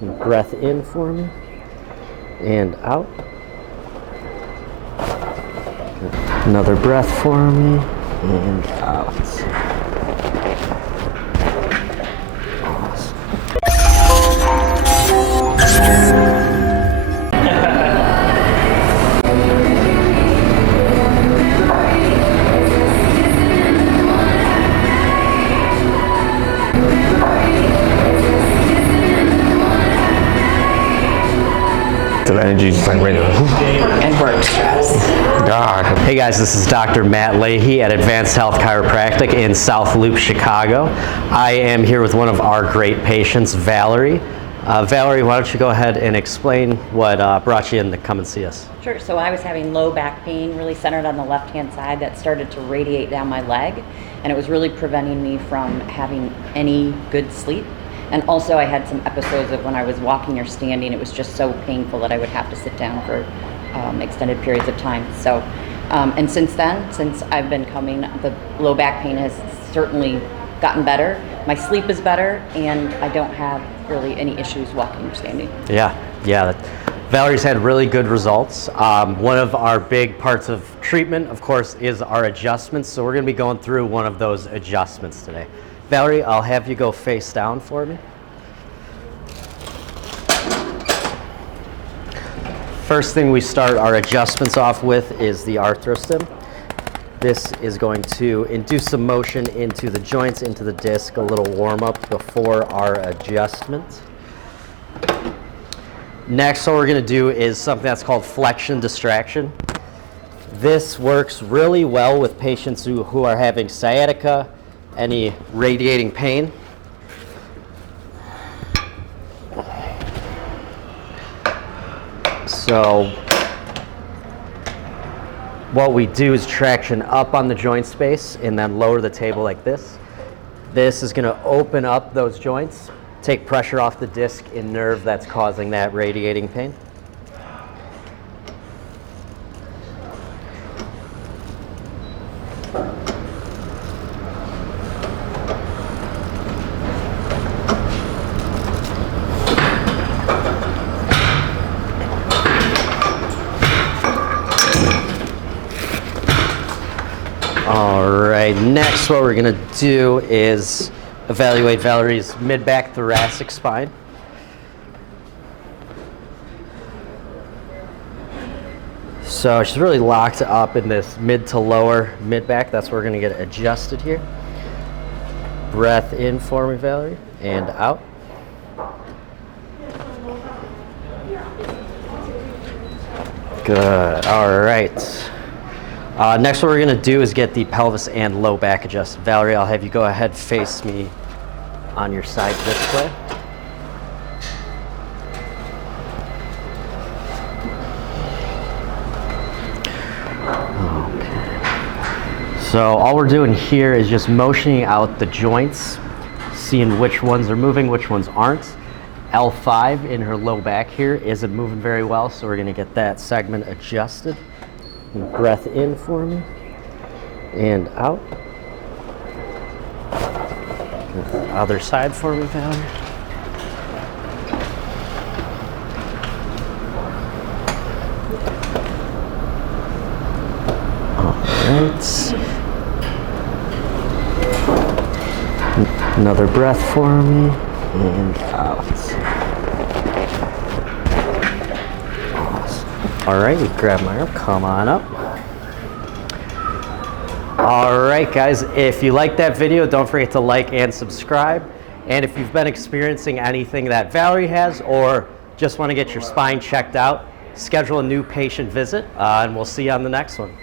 Breath in for me and out. Another breath for me and out. The energy just like radio. And work stress. God. Hey guys, this is Dr. Matt Lahey at Advanced Health Chiropractic in South Loop, Chicago. I am here with one of our great patients, Valerie. Valerie, why don't you go ahead and explain what brought you in to come and see us? Sure. So I was having low back pain, really centered on the left-hand side, that started to radiate down my leg, and it was really preventing me from having any good sleep. And also I had some episodes of when I was walking or standing, it was just so painful that I would have to sit down for extended periods of time. So, and since then, since I've been coming, the low back pain has certainly gotten better. My sleep is better, and I don't have really any issues walking or standing. Yeah. Valerie's had really good results. One of our big parts of treatment, of course, is our adjustments. So we're going to be going through one of those adjustments today. Valerie, I'll have you go face down for me. First thing we start our adjustments off with is the Arthrem. This is going to induce some motion into the joints, into the disc, a little warm up before our adjustment. Next, what we're going to do is something that's called Flexion distraction. This works really well with patients who are having sciatica, any radiating pain. So what we do is traction up on the joint space and then lower the table like this. This is going to open up those joints, take pressure off the disc and nerve that's causing that radiating pain. All right, next what we're gonna do is evaluate Valerie's mid-back thoracic spine. So she's really locked up in this mid to lower mid-back. That's where we're gonna get adjusted here. Breath in for me, Valerie, and out. Good, all right. Next what we're going to do is get the pelvis and low back adjusted. Valerie, I'll have you go ahead, face me on your side this way. Okay. So all we're doing here is just motioning out the joints, seeing which ones are moving, which ones aren't. L5 in her low back here isn't moving very well, so we're going to get that segment adjusted. Breath in for me and out. Other side for me, Valerie. All right. Another breath for me and out. All right, you grab my arm, come on up. All right, guys, if you like that video, don't forget to like and subscribe. And if you've been experiencing anything that Valerie has or just want to get your spine checked out, schedule a new patient visit, and we'll see you on the next one.